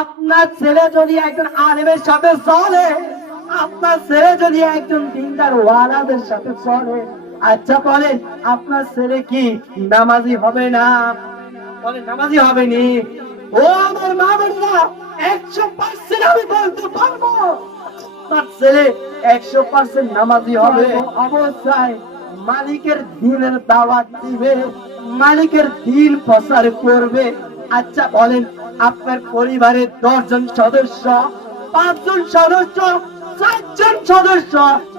আপনার ছেলে যদি একজন আলেমের সাথে চলে, আপনার ছেলে যদি একজন দিনদার ওয়ালাদের সাথে চলে, আচ্ছা বলেন আপনার ছেলে কি নামাজি হবে না? বলে নামাজি হবে নি? ও আমার মা বোনেরা, 100% আমি বলতে পারবো আপনার ছেলে 100% নামাজি হবে। অবস্থায় মালিকের দিনের দাওয়াত দিবে, মালিকের দিন প্রচার করবে। আচ্ছা বলেন আপনার পরিবারের 10 জন সদস্য, 5 জন সদস্য, 4 জন সদস্য,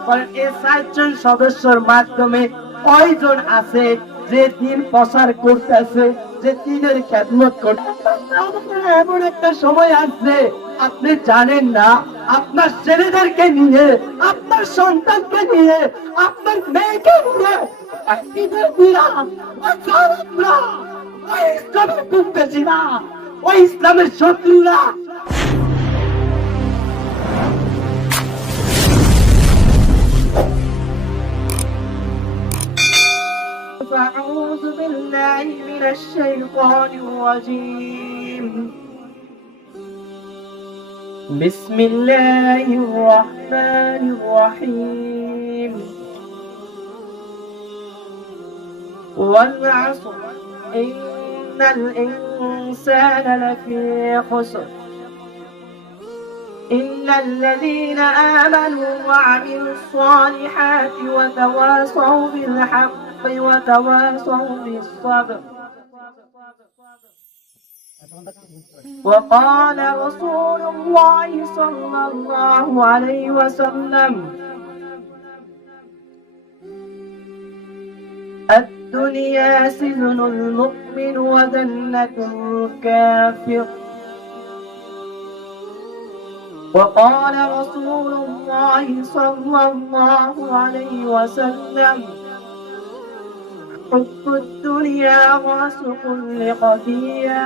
বলেন এই 4 জন সদস্যর মাধ্যমে কয়জন আছে যে দিন প্রচার করতেছে, যে দিনের খেদমত করতেছে? এমন একটা সময় আসবে আপনি জানেন না, আপনার ছেলেদেরকে নিয়ে, আপনার সন্তানকে নিয়ে, আপনার মেয়েকে নিয়ে ওই ইসলামের কুম্ভেছিরা, ওই ইসলামের শত্রুরা فأعوذ بالله من الشيطان الرجيم بسم الله الرحمن الرحيم والعصر إن الإنسان لفي خسر إلا الذين آمنوا وعملوا الصالحات وتواصوا بالحق وتواصوا بالصبر وقال رسول الله صلى الله عليه وسلم الدنيا سجن المؤمن وجنة الكافر وقال رسول الله صلى الله عليه وسلم حب الدنيا غاسق لخطيئة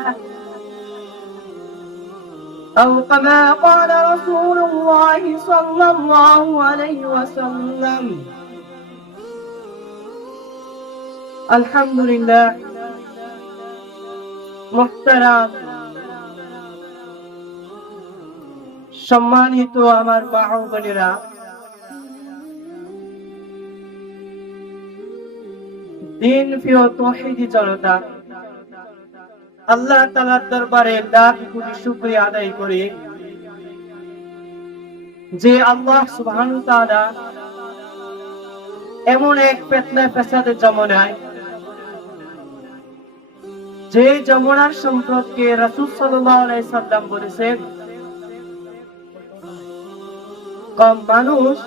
أو كما قال رسول الله صلى الله عليه وسلم الحمد لله محترم সম্মানিত আমার মা ও বোনেরা, দিন প্রিয় তৌহিদি জনতা, আল্লাহ তাআলার দরবারে লাখ কোটি শুকরিয়া আদায় করি যে আল্লাহ সুবহানাহু ওয়া তাআলা এমন এক ফিতনা ফাসাদের জামানায়, যে জামানার সম্পর্কে রাসূল সাল্লাল্লাহু আলাইহি সাল্লাম বলেছেন কম মানুষ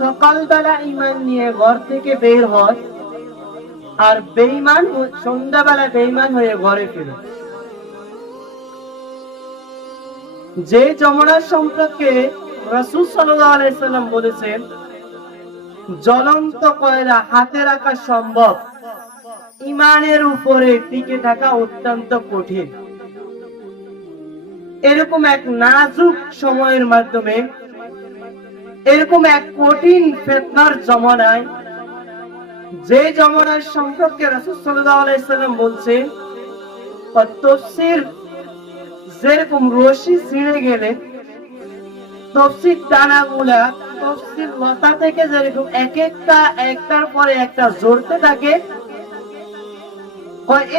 সকালবেলা ঈমান নিয়ে ঘর থেকে বের হয় আর বেঈমান সন্ধ্যাবেলা বেঈমান হয়ে ঘরে ফেরে। যে যমুনার সম্পর্কে রাসূল সাল্লাল্লাহু আলাইহি সাল্লাম বলেছেন জ্বলন্ত কয়লা হাতে রাখা সম্ভব, ঈমানের উপরে টিকে থাকা অত্যন্ত কঠিন। এরকম এক নাজুক সময়ের মাধ্যমে, এরকম এক কঠিন ফিতনার জামানায়, যে জামানার সম্পর্কে রাসূল সাল্লাল্লাহু আলাইহি সাল্লাম বলছেন তাফসীর যেরকম রশি ছিঁড়ে গেলে তাফসীর দানাগুলা, তাফসীর লতা থেকে যেরকম এক একটা একটার পরে একটা জড়তে থাকে,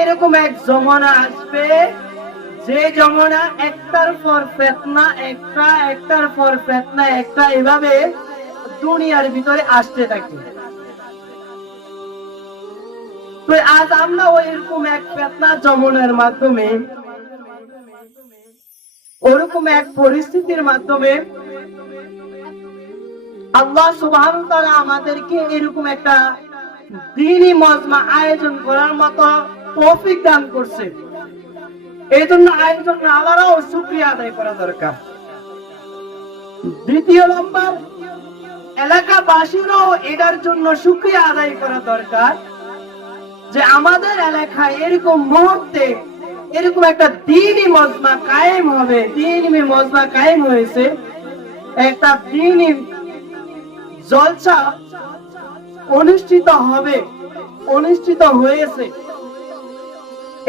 এরকম এক জামানা আসবে যে জামানা একটার পর ফিতনা, একটার পর ফিতনা, একটা এভাবে দুনিয়ার ভিতরে আসতে থাকে। তো আজ আমরা ওইরকম এক ফিতনা জামানার মাধ্যমে, ওরকম এক পরিস্থিতির মাধ্যমে আল্লাহ সুবহানাহু ওয়া তাআলা আমাদেরকে এরকম একটা দ্বীনি মাজমা আয়োজন করার মতো তৌফিক দান করছে। এই জন্য আয়োজন আল্লাহরও শুকরিয়া আদায় করা দরকার। দ্বিতীয় নম্বর, এলাকাবাসীরও এটার জন্য শুকরিয়া আদায় করা দরকার যে আমাদের এলাকায় এরকম মুহূর্তে এরকম একটা দ্বীনি মাজমা কায়েম হবে, দ্বীনি মাজমা কায়েম হয়েছে, একটা দ্বীনি জলসা অনুষ্ঠিত হবে, অনুষ্ঠিত হয়েছে।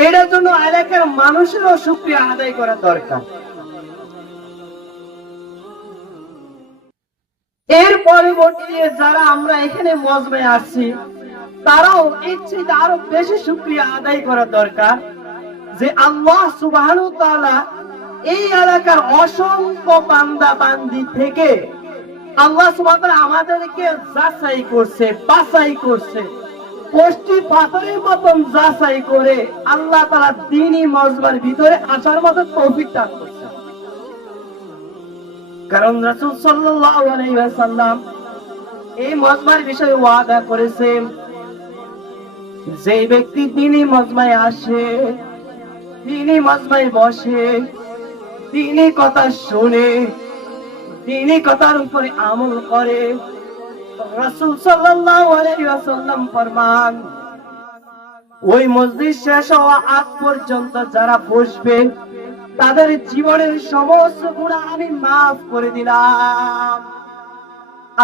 এটার জন্য এলাকার মানুষেরও শুকরিয়া আদায় করা দরকার। এর পরবর্তী যারা আমরা এখানে মজমায় আসছি তারাও এর চেয়ে আরো বেশি শুকরিয়া আদায় করা দরকার যে আল্লাহ সুবহানাহু ওয়া তাআলা এই এলাকার অসংখ্য বান্দা বান্দি থেকে আল্লাহ সুবহানাহু ওয়া তাআলা আমাদেরকে যাচাই করছে, বাছাই করছে, কষ্টি পাথরের মতন যাচাই করে আল্লাহ তাআলা দ্বীনি মজমার ভিতরে আসার মতো তৌফিক দান করছে। কারণ রাসূল সাল্লাল্লাহু আলাইহি ওয়াসাল্লাম এই মজমার বিষয়ে ওয়াদা করেছেন, যে ব্যক্তি দ্বীনি মজমায় আসে, দ্বীনি মজমায় বসে, দ্বীনি কথা শুনে, দ্বীনি কথার উপরে আমল করে, রাসূল সাল্লাল্লাহু আলাইহি ওয়াসাল্লাম ফরমান ওই মজলিস শেষ হওয়া আগ পর্যন্ত যারা বসবে তাদের জীবনের সমস্ত গুনাহ আমি মাফ করে দিলাম।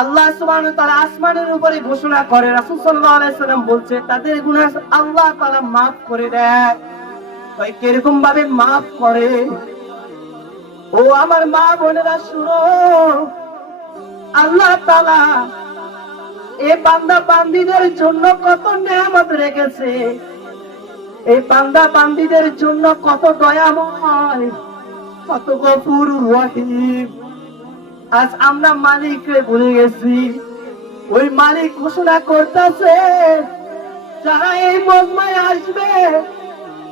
আল্লাহ সুবহানাহু ওয়া তাআলা আসমানের উপরে ঘোষণা করে, রাসূল সাল্লাল্লাহু আলাইহি ওয়াসাল্লাম বলছে তাদের গুনাহ আল্লাহ তাআলা মাফ করে দেয়। তাই কিরকম ভাবে মাফ করে? ও আমার মা বোনেরা শুনো, আল্লাহ তাআলা এই বান্দা বান্দীদের জন্য কত নেয়ামত রেখেছে, এই বান্দা বান্দীদের জন্য কত দয়াময়, কত গফুর রহিম। আজ আমরা মালিককে ভুলে গেছি। ওই মালিক ঘোষণা করতেছে যারা এই মজমায় আসবে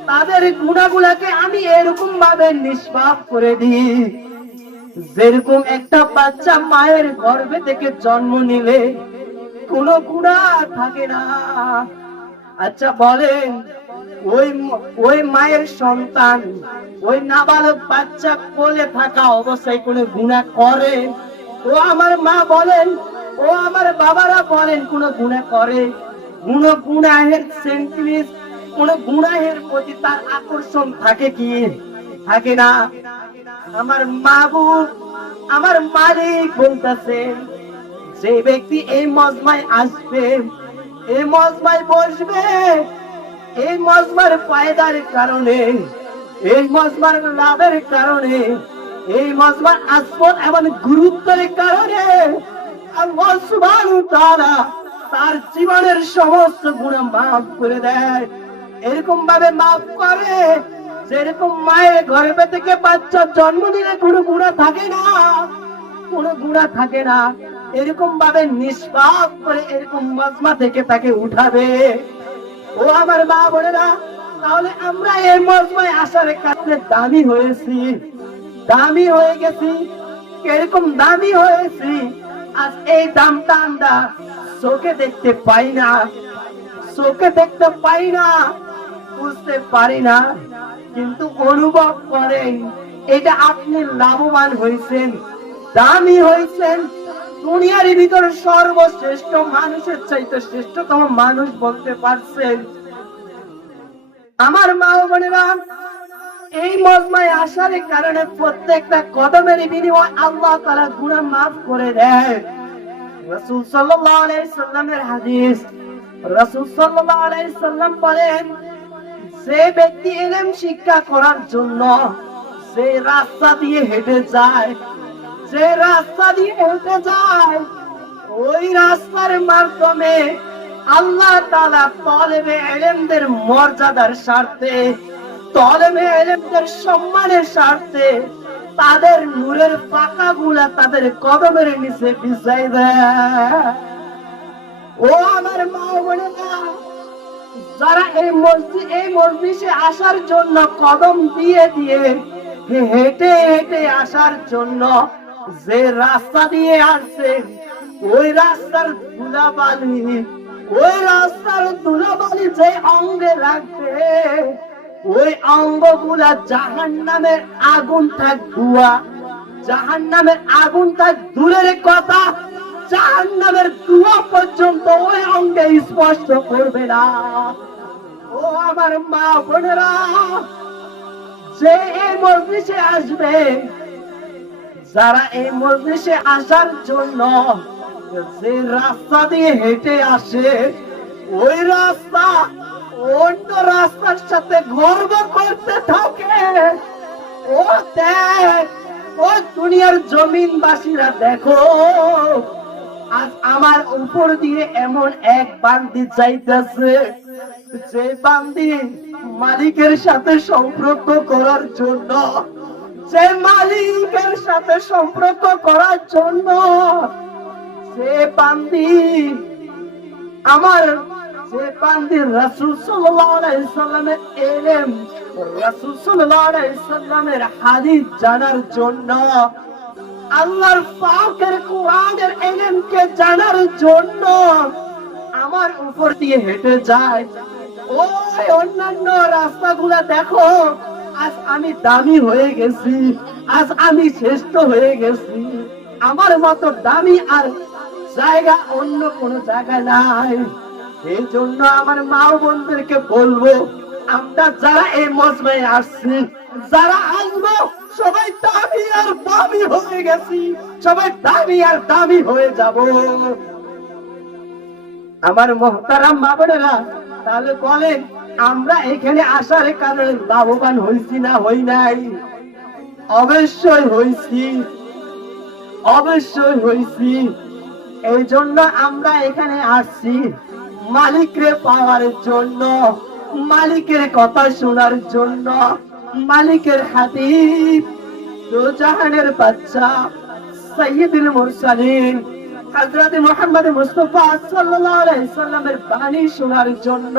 তাদের গুনাহগুলোকে আমি এরকম ভাবে নিষ্পাপ করে দিই যেরকম একটা বাচ্চা মায়ের গর্ভে থেকে জন্ম নিলে কোনো গুনাহ থাকে না। আচ্ছা বলেন, ওই মায়ের সন্তান, ওই নাবালক বাচ্চা কোলে থাকা অবস্থায় কোনো গুনাহ করে? ও আমার মা বলেন, ও আমার বাবারা বলেন, কোনো গুনাহ করে? কোন গুনাহের সেন্টিমেন্ট, কোন গুনাহের প্রতি তার আকর্ষণ থাকে কি? থাকে না। আমার মাহবুব, আমার মালিক বলতেছে যে ব্যক্তি এই মজমায় আসবে, এই মজমায় বসবে, এই মজমার ফায়দার কারণে, এই মজমার লাভের কারণে, এই মজমার আসপদ এবং গুরুত্বের কারণে আল্লাহ সুবহানাহু ওয়া তাআলা তার জীবনের সমস্ত গুনাহ মাফ করে দেয়। এরকম ভাবে মাফ করে যেরকম মায়ের গর্ভে থেকে বাচ্চা জন্ম দিলে কোনো গুনাহ থাকে না, কোনো গুনাহ থাকে না। এরকম ভাবে নিষ্পাপ করে এরকম মজমা থেকে তাকে উঠাবে। ও আমার মা বোনেরা, তাহলে আমরা এই মজমায় আসার কারণে দামি হয়েছি, দামি হয়ে গেছি। কিরকম দামি হয়েছি? আজ এই দামটা আমরা চোখে দেখতে পাই না, চোখে দেখতে পাই না, বুঝতে পারি না, কিন্তু অনুভব করেন এটা আপনি লাভবান হয়েছেন, দামি হয়েছেন। দুনিয়ার ভিতরে সর্বশ্রেষ্ঠ মানুষের চাইতে শ্রেষ্ঠতম মানুষ বলতে পারছেন। আমার মা ও বোনেরা, এই মজমায় আসার কারণে প্রত্যেকটা কদমের বিনিময়ে আল্লাহ তাআলা গুনাহ মাফ করে দেয়। রাসূল সাল্লাল্লাহু আলাইহি সাল্লামের হাদিস, রাসূল সাল্লাল্লাহু আলাইহি সাল্লাম বলেন যে ব্যক্তি ইলম শিক্ষা করার জন্য যে রাস্তা দিয়ে হেঁটে যায়, যে রাস্তা দিয়ে হেঁটে যায়, ওই রাস্তার মাধ্যমে আল্লাহ তাআলা তালেবে ইলমদের মর্যাদার স্বার্থে, তালেবে ইলমদের সম্মানের স্বার্থে তাদের নূরের পাকাগুলা তাদের কদমের নিচে বিছাই দেয়। ও আমার মা বোনেরা, যারা এই মজলিসে আসার জন্য কদম দিয়ে দিয়ে হেঁটে হেঁটে আসার জন্য যে রাস্তা দিয়ে আসছে, ওই রাস্তার ধুলাবালি, ওই রাস্তার ধুলাবালি যে অঙ্গে লাগবে, ওই অঙ্গগুলা জাহান্নামের আগুন থাক ধোঁয়া, জাহান্নামের আগুন থাক দূরের কথা, জাহান্নামের ধোঁয়া পর্যন্ত ওই অঙ্গে স্পর্শ করবে না। ও আমার মা বোনেরা, যে এই মজলিসে আসবে, যারা এই মজলিসে আসার জন্য যে রাস্তা দিয়ে হেঁটে আসে, ওই রাস্তা অন্য রাস্তার সাথে গর্ব করতে থাকে। ও দেখ, ও দুনিয়ার জমিনবাসীরা দেখো, আজ আমার উপর দিয়ে এমন এক বান্দি যাইতেছে, যে বান্দি মালিকের সাথে সম্পর্ক করার জন্য, যে মালিকের সাথে সম্পর্ক করার জন্য, যে বান্দি আমার, যে বান্দি রাসূল সাল্লাল্লাহু আলাইহি সাল্লামের ইলম, রাসূল সাল্লাল্লাহু আলাইহি সাল্লামের হাদিস জানার জন্য, আল্লাহর পাকের কোরআনের ইলমকে জানার জন্য আমার উপর দিয়ে হেঁটে যায়, ওই অন্যান্য রাস্তাগুলা দেখো, আজ আমি দামি হয়ে গেছি, আজ আমি শ্রেষ্ঠ হয়ে গেছি, আমার মতো দামি আর জায়গা অন্য কোনো জায়গায় নাই। এই জন্য আমার মা ও বোনদেরকে বলবো, আমরা যারা এই মজমায় আসছি, যারা আসবো, সবাই দামি আর দামি হয়ে গেছি, সবাই দামি আর দামি হয়ে যাব। আমার মুহতারাম মা বোনেরা, তাহলে বলেন আমরা এখানে আসার কারণে লাভবান হইছি না হই নাই? অবশ্যই হইছি, অবশ্যই হইছি। এই জন্য আমরা এখানে আসছি মালিকরে পাওয়ার জন্য, মালিকের কথা শোনার জন্য। মালিকের হাবিব, দো জাহানের বাদশা, সাইয়্যিদুল মুরসালিন হযরত মুহাম্মদ মুস্তাফা সাল্লাল্লাহু আলাইহি সাল্লামের বাণী শোনার জন্য।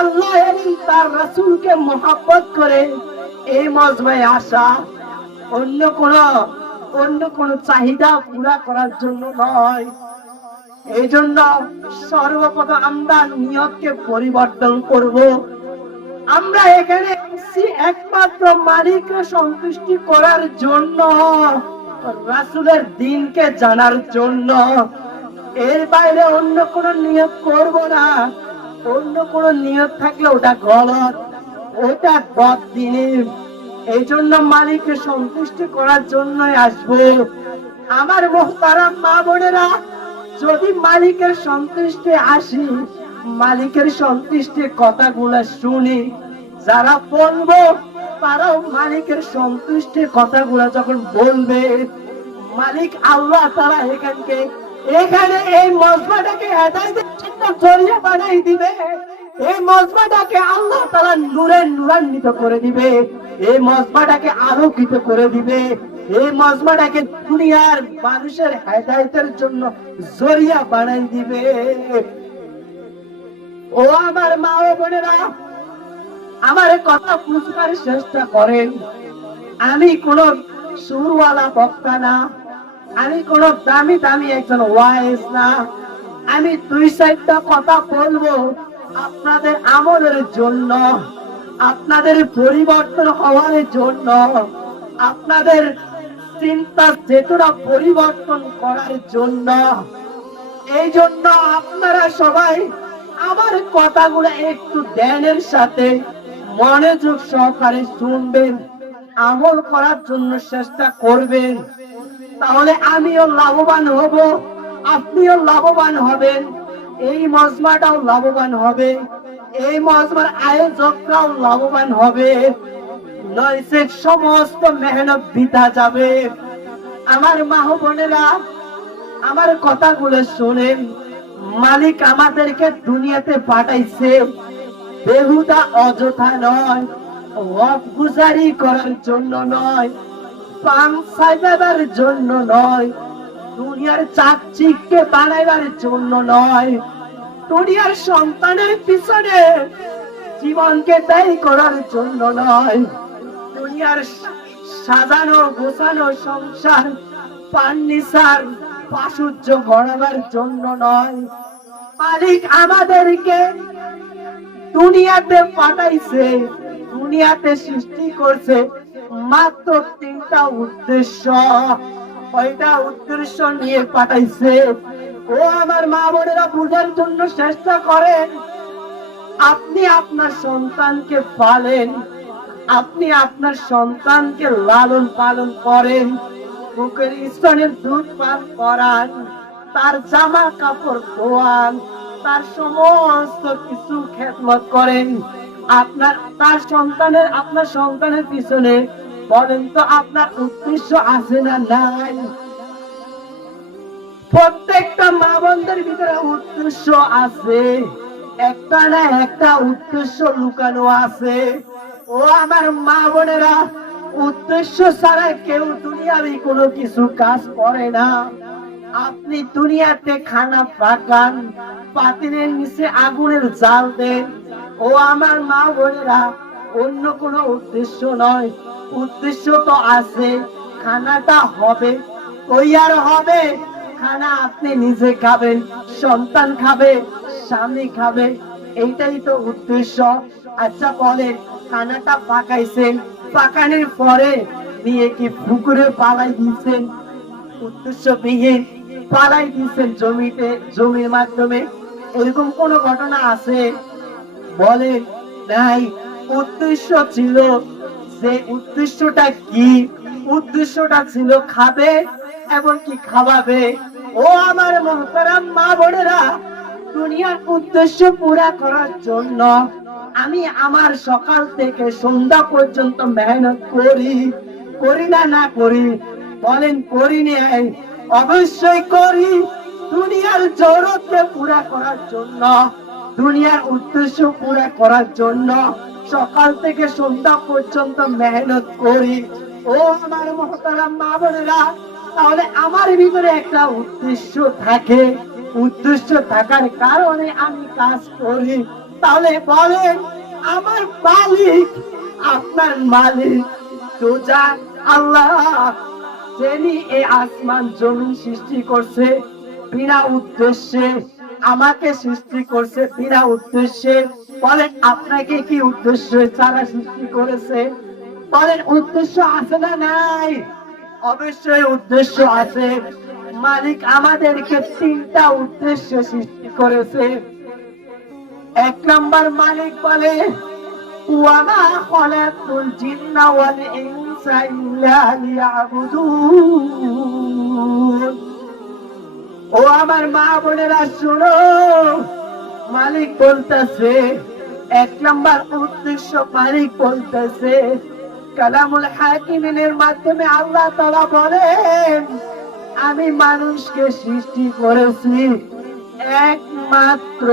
আল্লাহ এবং তার রাসূলকে মহব্বত করে এই মজমায় আসা, অন্য কোন চাহিদা পুরা করার জন্য নয়। এই জন্য সর্বপ্রথম আমরা নিয়তকে পরিবর্তন করব। আমরা এখানে এসেছি একমাত্র মালিককে সন্তুষ্টি করার জন্য, রাসূলের দ্বীনকে জানার জন্য। এর বাইরে অন্য কোন নিয়ত করব না। অন্য কোন নিয়ত থাকলে ওটা গলত, ওটা বদদিনী। এই জন্য মালিককে সন্তুষ্টি করার জন্যই আসবো। আমার মুহতারাম মা বোনেরা, যদি মালিকের সন্তুষ্টি আসি, মালিকের সন্তুষ্টির কথাগুলো শুনি, যারা বলবো তারাও মালিকের সন্তুষ্টির কথাগুলো যখন বলবে, মালিক আল্লাহ তাআলা এখানে এই মজমাটাকে হেদায়েতের জরিয়া বানাই দিবে। এই মজমাটাকে আল্লাহ তাআলা নূরে নূরান্বিত করে দিবে, এই মজমাটাকে আলোকিত করে দিবে, এই মজমাটাকে দুনিয়ার মানুষের হেদায়েতের জন্য জরিয়া বানাই দিবে। ও আমার মা ও বোনেরা, আমার কথা বুঝবার চেষ্টা করেন। আমি কোন সুরওয়ালা বক্তা না, আমি কোন দামি দামি একজন ওয়াইজ না। আমি দুই চারটা কথা বলবো আপনাদের আমলের জন্য, আপনাদের পরিবর্তন হওয়ার জন্য, আপনাদের চিন্তা চেতনা পরিবর্তন করার জন্য। এই জন্য আপনারা সবাই আমার কথাগুলো একটু ধ্যানের সাথে মনোযোগ সহকারে শুনবেন, আমল করার জন্য চেষ্টা করবেন। তাহলে আমিও লাভবান হব, আপনিও লাভবান হবেন, এই মজমাটাও লাভবান হবে, এই মজমার আয়োজকরাও লাভবান হবে। নয়তো সমস্ত মেহনত বৃথা যাবে। আমার মা বোনেরা, আমার কথাগুলো শুনেন। মালিক আমাদেরকে দুনিয়াতে পাঠাইছে বেহুদা অযথা নয়, হক গুজারি করার জন্য নয়, পান সাজাবার জন্য নয়, দুনিয়ার চাকচিককে বানাইবার জন্য নয়, দুনিয়ার সন্তানের পিছনে জীবনকে ব্যয় করার জন্য নয়, দুনিয়ার সাজানো গোছানো সংসার ফার্নিচার প্রাচুর্য গড়াবার জন্য নয়। মালিক আমাদেরকে দুনিয়াতে পাঠাইছে, দুনিয়াতে সৃষ্টি করছে মাত্র তিনটা উদ্দেশ্য। কয়টা উদ্দেশ্য নিয়ে পাঠাইছে? ও আমার মা বোনেরা, বুঝার জন্য চেষ্টা করেন। আপনি আপনার সন্তানকে পালেন, আপনি আপনার সন্তানকে লালন পালন করেন, বুকের স্তনের দুধ পান করান, তার জামা কাপড় ধোয়ান, তার সমস্ত কিছু খেদমত করেন। আপনার সন্তানের পিছনে বলেন তো আপনার উদ্দেশ্য আছে না নাই? প্রত্যেকটা মা বোনদের ভিতরে উদ্দেশ্য আছে, একটা না একটা উদ্দেশ্য লুকানো আছে। ও আমার মা বোনেরা, উদ্দেশ্য ছাড়া কেউ দুনিয়াবি কোনো কিছু কাজ করে না। আপনি দুনিয়াতে খানা পাকান, পাতিলের নিচে আগুনের জাল দেন। ও আমার মা বোনেরা, অন্য কোনো উদ্দেশ্য নয়, উদ্দেশ্য তো আছে। খানাটা হবে, তৈয়ার হবে, খানা আপনি নিজে খাবেন, সন্তান খাবে, স্বামী খাবে, এইটাই তো উদ্দেশ্য। আচ্ছা বলেন, খানাটা পাকাইছেন, পাকানোর পরে নিয়ে কি পুকুরে পালাই দিচ্ছেন? উদ্দেশ্যবিহীন পালাই দিচ্ছেন জমিতে, জমির মাধ্যমে। এরকম কোন ঘটনা আছে? বলেন নাই। উদ্দেশ্য ছিল, যে উদ্দেশ্যটা কি? উদ্দেশ্যটা ছিল খাবে এবং কি খাওয়াবে। ও আমার মহতারাম মা বোনেরা, দুনিয়ার উদ্দেশ্য পুরা করার জন্য আমি আমার সকাল থেকে সন্ধ্যা পর্যন্ত মেহনত করি, করি না? না করি? বলেন করি নাই? অবশ্যই করি। দুনিয়ার জরুরতকে পুরা করার জন্য, দুনিয়ার উদ্দেশ্য পুরা করার জন্য সকাল থেকে সন্ধ্যা পর্যন্ত মেহনত করি। ও আমার মহতারাম মা বোনেরা, তাহলে আমার ভিতরে একটা উদ্দেশ্য থাকে, উদ্দেশ্য থাকার কারণে আমি কাজ করি। তাহলে বলেন, আমার মালিক, আপনার মালিক তো যা আল্লাহ, যিনি এই আসমান জমিন সৃষ্টি করছে বিনা উদ্দেশ্যে, আমাকে সৃষ্টি করছে বিনা উদ্দেশ্যে। বলেন, আপনাকে কি উদ্দেশ্য ছাড়া সৃষ্টি করেছে? বলেন, উদ্দেশ্য আছে না নাই? অবশ্যই উদ্দেশ্য আছে। মালিক আমাদেরকে তিনটা উদ্দেশ্য সৃষ্টি করেছে। এক নাম্বার, মালিক বলে, ওয়ামা খালাকুল জিন্না ওয়াল ইনসা ইল্লা লিয়াবুদুন। ও আমার মা বোনেরা শুনো, মালিক বলতেছে, এক নাম্বার উদ্দেশ্য মালিক বলতেছে, কালামুল হাকিমিনের মাধ্যমে আল্লাহ তাআলা বলেন, আমি মানুষকে সৃষ্টি করেছি একমাত্র,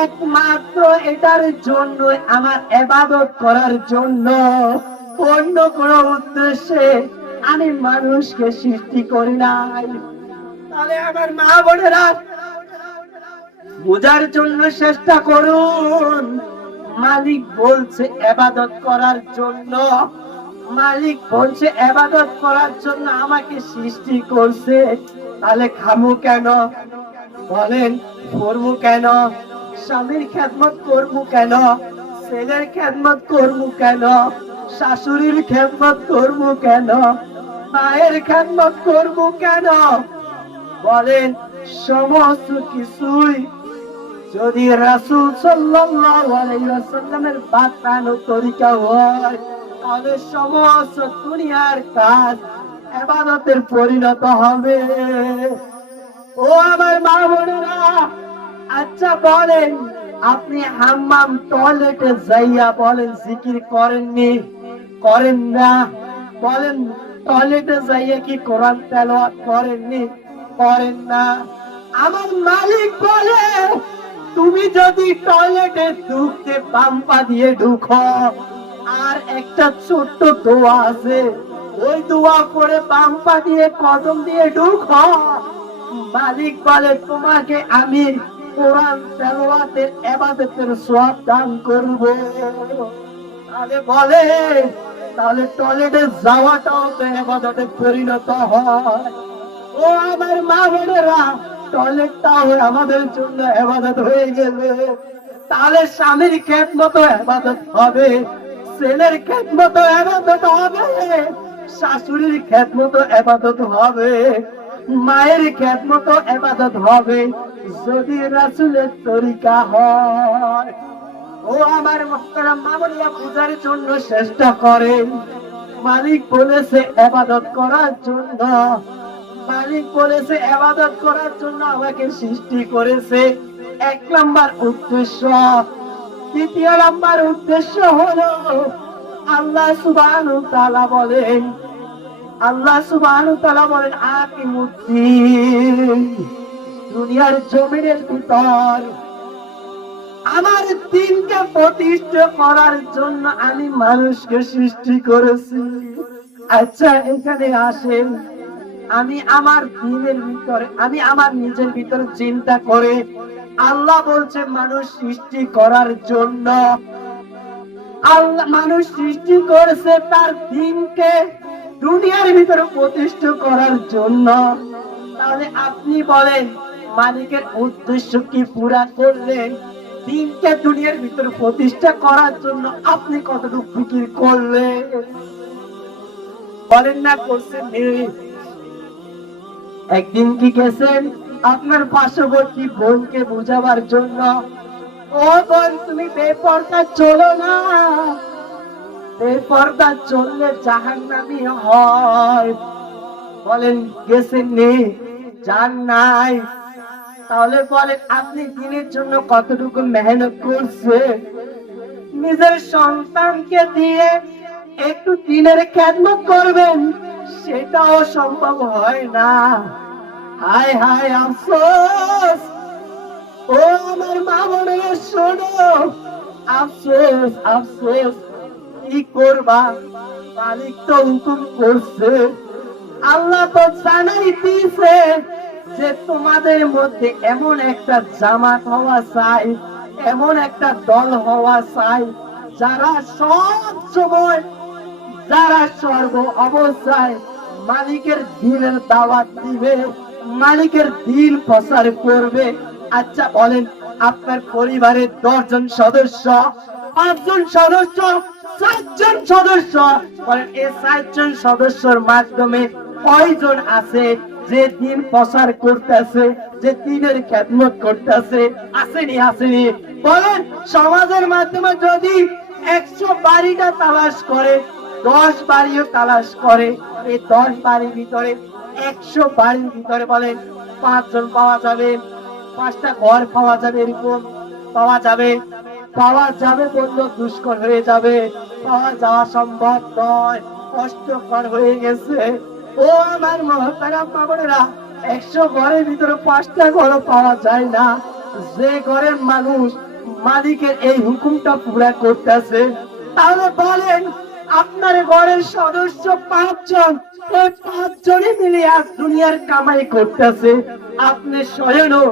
একমাত্র এটার জন্য, আমার ইবাদত করার জন্য। অন্য কোনো উদ্দেশ্যে আমি মানুষকে সৃষ্টি করি নাই। তাহলে আমার মা বোনেরা, বোঝার জন্য চেষ্টা করুন। মালিক বলছে ইবাদত করার জন্য, মালিক বলছে ইবাদত করার জন্য আমাকে সৃষ্টি করছে। তাহলে খামু কেন? বলেন, করবো কেন? স্বামীর খেদমত করবো কেন? ছেলের খেদমত করবো কেন? শাশুড়ির খেদমত করবো কেন? মায়ের খেদমত করবো কেন? বলেন, সমস্ত কিছুই যদি রাসূল সাল্লাল্লাহু আলাইহি ওয়াসাল্লামের বাতানো তরিকা হয়, তাহলে সমস্ত দুনিয়ার কাজ ইবাদতের পরিণত হবে। ও আমার মা বোনেরা, আচ্ছা বলেন, আপনি হাম্মাম টয়লেটে যাইয়া বলেন জিকির করেননি? করেন না? বলেন, টয়লেটে যাইয়া কি কোরআন তেলাওয়াত করেননি? করেন না? আমার মালিক বলে, তুমি যদি টয়লেটে ঢুকতে বাম পা দিয়ে ঢুকো, আর একটা ছোট্ট দোয়া আছে, ওই দোয়া করে বাম পা দিয়ে কদম দিয়ে ঢুকো, মালিক বলে তোমাকে আমি কোরআন তেলাওয়াতের ইবাদতের সওয়াব দান করব। তাহলে বলে, তাহলে টয়লেটে যাওয়াটাও তো ইবাদতে পরিণত হয়। ও আমার মা বোনেরা, টয়লেটটাও আমাদের জন্য ইবাদত হয়ে গেলে, তাহলে স্বামীর খেদমত ইবাদত হবে, ছেলের খেদমত ইবাদত হবে, শাশুড়ির খেদমত ইবাদত হবে, মায়ের খেদমত ইবাদত হবে, যদি রাসূলের তরিকা হয়। ও আমার মুহতারাম মা বোনেরা, বুঝার জন্য চেষ্টা করেন। মালিক বলেছে ইবাদত করার জন্য, মালিক বলেছে ইবাদত করার জন্য আমাকে সৃষ্টি করেছে। এক নাম্বার উদ্দেশ্য। দ্বিতীয় নাম্বার উদ্দেশ্য হলো, আল্লাহ সুবহানাহু ওয়া তাআলা বলেন, আল্লাহ সুবহানাহু ওয়া তাআলা বলেন আকিমুদ্দিন, দুনিয়ার জমিনের ভিতর আমার দিনকে প্রতিষ্ঠা করার জন্য আমি মানুষকে সৃষ্টি করেছি। আচ্ছা এখানে আসেন, আমি আমার দিনের ভিতরে, আমি আমার নিজের ভিতরে চিন্তা করে আল্লাহ বলছে মানুষ সৃষ্টি করার জন্য। আল্লাহ মানুষ সৃষ্টি করেছে তার দিনকে দুনিয়ার ভিতরে প্রতিষ্ঠা করার জন্য। তাহলে আপনি বলেন মালিকের উদ্দেশ্য কি পুরা করলেন? দিনকে দুনিয়ার ভিতরে প্রতিষ্ঠা করার জন্য আপনি কতটুকু ফিকির করলেন? বলেন না করছেন? একদিন কি গেছেন আপনার পার্শ্ববর্তী বোনকে বোঝাবার জন্য, ও বোন তুমি বেপরদা চলো না, বেপরদা চললে জাহান্নামী হয়। বলেন গেছেন নি? যান নাই। তাহলে বলেন আপনি দিনের জন্য কতটুকু মেহনত করছেন? নিজের সন্তানকে দিয়ে একটু দিনের খেদমত করবেন, সেটাও সম্ভব হয় না। হায় হায় আফসোস, ও আমার মা বোনেরা শোনো, আফসোস আফসোস। কি করবা, মালিক তো হুকুম করছে, আল্লাহ তো জানাই দিয়েছে যে তোমাদের মধ্যে এমন একটা জামাত হওয়া চাই, এমন একটা দল হওয়া চাই যারা সব সময়, যারা সর্ব অবস্থায় মালিকের দিনের দাওয়াত দিবে, মালিকের দিন প্রচার করবে। আচ্ছা বলেন আপনার পরিবারের 10 জন সদস্য, 5 জন সদস্য, 7 জন সদস্য, বলেন এই 7 জন সদস্যর মাধ্যমে কয়জন আছে যে দিন প্রচার করতেছে, যে দিনের খেদমত করতেছে? আসেনি? আসেনি? বলেন সমাজের মাধ্যমে যদি 100 বাড়িটা তালাশ করে, 10 বাড়িও তালাশ করে, এই 10 বাড়ির ভিতরে 100 বাড়ির ভিতরে বলেন 5 জন পাওয়া যাবে, 5টা ঘর পাওয়া যাবে, এরকম পাওয়া যাবে? পাওয়া যাবে বললো দুষ্কর হয়ে যাবে, পাওয়া যাওয়া সম্ভব নয়, কষ্টকর হয়ে গেছে। ও আমার মহতারাম মা বোনেরা, 100 ঘরের ভিতরে 5টা ঘরও পাওয়া যায় না যে ঘরের মানুষ মালিকের এই হুকুমটা পুরা করতেছে। তাহলে বলেন আপনার ঘরের সদস্য 5 জন, এই 5 জনই মিলে আজ দুনিয়ার কামাই করতেছে, আপনি স্বয়ংও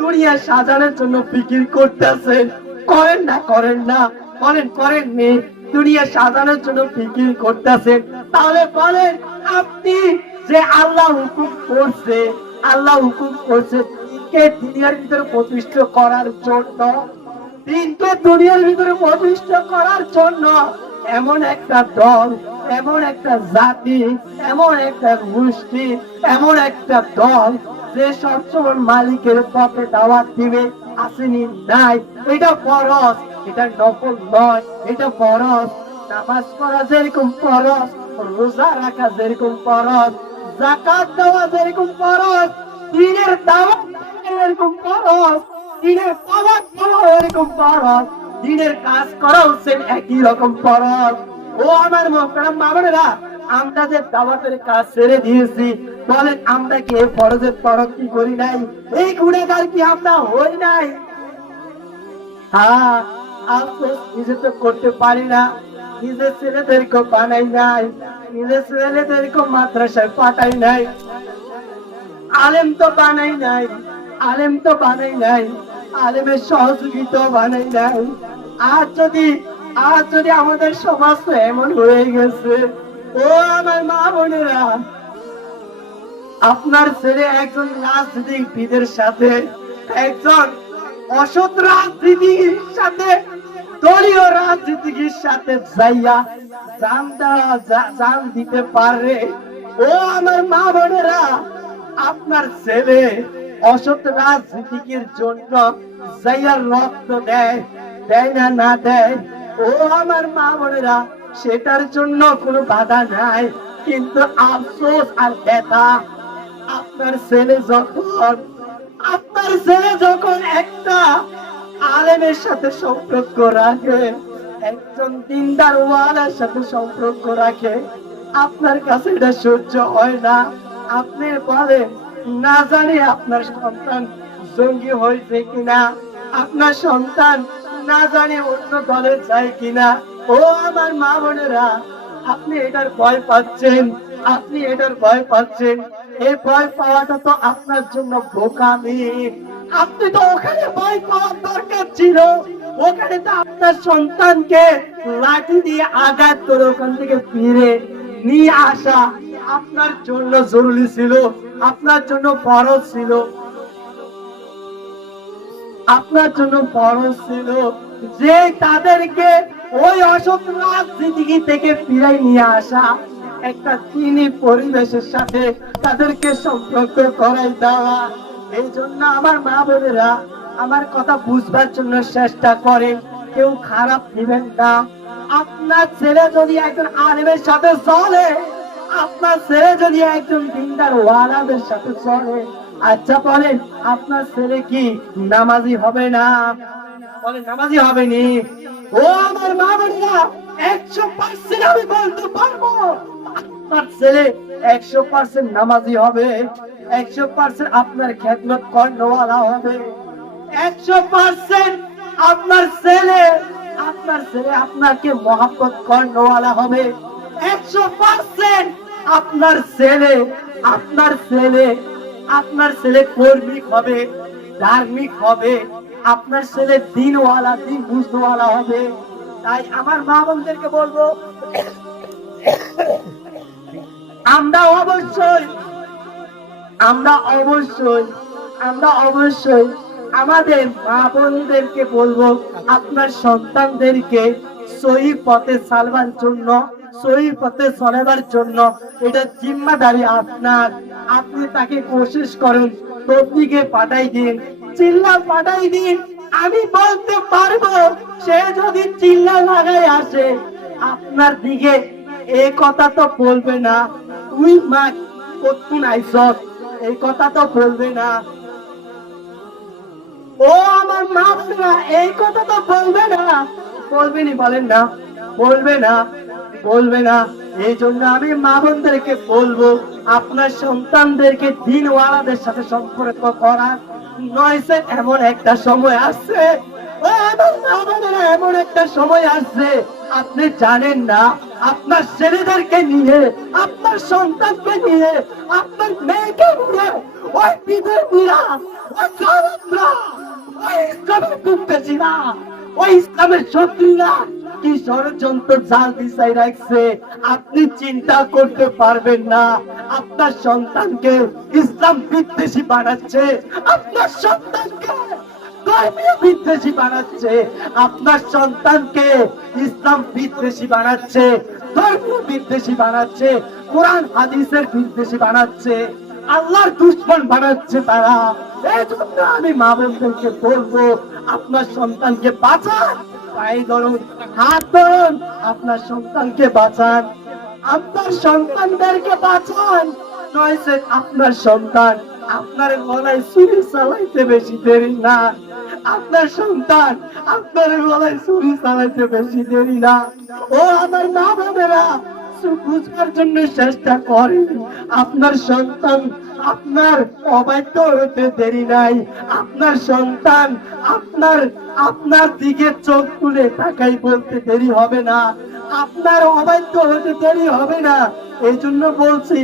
দুনিয়া সাজানোর জন্য ফিকির করতেছেন। করেন না? করেন না? বলেন করেননি? দুনিয়া সাজানোর জন্য ফিকির করতেছেন। তাহলে বলেন আপনি যে আল্লাহ হুকুম করছে, আল্লাহ হুকুম করছে দিনকে দুনিয়ার ভিতরে প্রতিষ্ঠা করার জন্য, দিনকে দুনিয়ার ভিতরে প্রতিষ্ঠা করার জন্য এমন একটা দল, এমন একটা জাতি, এমন একটা গোষ্ঠী, এমন একটা দল যে সবসময় মালিকের পথে দাওয়াত দিবে, আসেনি? নাই। এটা ফরজ, এটা নফল নয়, এটা ফরজ। নামাজ পড়া যেরকম ফরজ, রোজা রাখা যেরকম ফরজ, যাকাত দেওয়া যেরকম ফরজ, দিনের দাওয়াত এরকম ফরজ, দিনের দাওয়াত দেওয়া এরকম ফরজ, দিনের কাজ করা হচ্ছে একই রকম ফরজ। ও আমার মুহতারাম মা বোনেরা, আমরা যে দাওয়াতের কাজ ছেড়ে দিয়েছি, বলেন আমরা কি এই ফরজের তরক্কি করি নাই? এই গুণাগার কি আমরা হই নাই? হ্যাঁ, আফসোস নিজে তো করতে পারি না, নিজের ছেলেদেরকে বানাই নাই, নিজের ছেলেদেরকে মাদ্রাসায় পাঠাই নাই, আলেম তো বানাই নাই, আলেম তো বানাই নাই, আলেমের সহযোগিতা বানাই নাই। আজ যদি আমাদের সমাজ এমন হয়ে গেছে, ও আমার মা বোনেরা, আপনার ছেলে একজন রাজনীতিবিদের সাথে, একজন অসৎ রাজনীতির সাথে, দলীয় রাজনীতির সাথে যাইয়া জান দিতে পারে। ও আমার মা বোনেরা, আপনার ছেলে অসৎ রাজনীতির জন্য যাইয়া রক্ত দেয়, দেয় না? না দেয়? ও আমার মা বোনেরা, সেটার জন্য কোনো বাধা নাই, কিন্তু আফসোস আর ব্যথা, আপনার ছেলে যখন একটা আলেমের সাথে সম্পর্ক রাখে, একজন দিনদার ওয়ালার সাথে সম্পর্ক রাখে, আপনার কাছে এটা সহ্য হয় না। আপনি বলেন, না জানি আপনার সন্তান জঙ্গি হয়েছে কিনা, আপনার সন্তান না জানি অন্য দলে যায় কিনা। ও আমার মা বোনেরা, আপনি এটার ভয় পাচ্ছেন, আপনি এটার ভয় পাচ্ছেন। এই ভয় পাওয়াটা তো আপনার জন্য বোকামি। আপনি তো ওখানে ভয় পাওয়ার দরকার ছিল। ওখানে তো আপনার সন্তানকে লাঠি দিয়ে আঘাত করে ওখান থেকে ফিরে নিয়ে আসা আপনার জন্য জরুরি ছিল, আপনার জন্য ফরজ ছিল, আপনার জন্য ফরজ ছিল যে তাদেরকে ওই অসৎ রাজনীতি থেকে ফিরাই নিয়ে আসা, একটা দিনী পরিবেশের সাথে তাদেরকে সম্পর্ক করাই দেওয়া। এই জন্য আমার মা বোনেরা, আমার কথা বুঝবার জন্য চেষ্টা করেন, কেউ খারাপ দিবেন না। আপনার ছেলে যদি একজন আলেমের সাথে চলে, আপনার ছেলে যদি একজন দিনদার ওয়ালাদের সাথে চলে, আচ্ছা বলেন, আপনার ছেলে কি নামাজি হবে না? বলেন, নামাজি হবে নি? ও আমার মা বোনেরা, 100% আমি বলতে পারবো আপনার ছেলে 100% নামাজি হবে, 100% আপনার খেদমত কর্ণওয়ালা হবে, 100% আপনার ছেলে আপনাকে মহব্বত কর্ণওয়ালা হবে, 100% আপনার ছেলে আপনার ছেলে আপনার ছেলে কর্মী হবে, ধার্মিক হবে, আপনার ছেলে দিনওয়ালা, দিন বুঝওয়ালা হবে। তাই আমার মা বোনদেরকে বলবো, আমরা অবশ্যই আমরা অবশ্যই আমরা অবশ্যই আমাদের মা বোনদেরকে বলবো, আপনার সন্তানদেরকে সহি পথে চালবার জন্য, সহি পথে চলাবার জন্য এটা জিম্মাদারি আপনার। আপনি তাকে কোশিশ করুন, তবলিগে পাঠাই দিন, চিল্লা পাঠাই দিন। আমি বলতে পারবো, সে যদি চিল্লা লাগাই আসে আপনার দিকে, এই কথা তো বলবে না, তুই মা কতক্ষণ আইসত, এই কথা তো বলবে না। ও আমার মা বোনেরা, এই কথা তো বলবে না, বলবেনি? বলেন না, বলবে না, বলবে না। এই জন্য আমি মা বোনদেরকে বলবো, আপনার সন্তানদেরকে দিনওয়ালাদের সাথে সম্পর্ক করার, নয়সে এমন একটা সময় আসছে, ও আমার মা বোনেরা, এমন একটা সময় আসছে আপনি জানেন না। আপনার ছেলেদেরকে নিয়ে, আপনার সন্তানকে নিয়ে, আপনার মেয়েকে নিয়ে ওই বিধর্মীরা, ওই জালেমরা, ওই ইসলামের বিদ্বেষীরা, ওই ইসলামের শত্রুরা কি ষড়যন্ত্র জাল বিছাই রাখছে আপনি চিন্তা করতে পারবেন না। আপনার সন্তানকে ইসলাম বিদ্বেষী বানাচ্ছে, আপনার সন্তানকে ধর্মীয় বিদ্বেষী বানাচ্ছে, আপনার সন্তানকে ইসলাম বিদ্বেষী বানাচ্ছে, ধর্মীয় বিদ্বেষী বানাচ্ছে, কোরআন হাদিসের বিদ্বেষী বানাচ্ছে, আল্লাহর দুশমন বানাচ্ছে তারা। এই জন্য আমি মা বোনদেরকে বলবো, আপনার সন্তানকে বাঁচান, পায়ে ধরুন, হাত ধরুন, আপনার সন্তানকে বাঁচান, আপনার সন্তানদেরকে বাঁচান। নয়সে আপনার সন্তান আপনার গলায় ছুরি চালাইতে বেশি দেরি না, আপনার সন্তান আপনার গলায় ছুরি চালাইতে বেশি দেরি না। ও আমার মা বোনেরা, বুঝবার জন্য চেষ্টা করেন, আপনার সন্তান আপনার অবাধ্য হতে দেরি নাই, আপনার সন্তান আপনার আপনার দিকে চোখ তুলে তাকাই বলতে দেরি হবে না, আপনার অবাধ্য হতে দেরি হবে না। এই জন্য বলছি,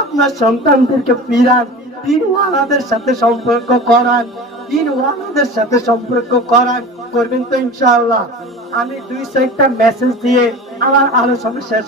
আপনার সন্তানদেরকে ফিরান, দিনওয়ালাদের সাথে সম্পর্ক করান, দিনওয়ালাদের সাথে সম্পর্ক করান। করবেন তো ইনশাআল্লাহ? আমি 2-4টা মেসেজ দিয়ে আমার আলোচনা শেষ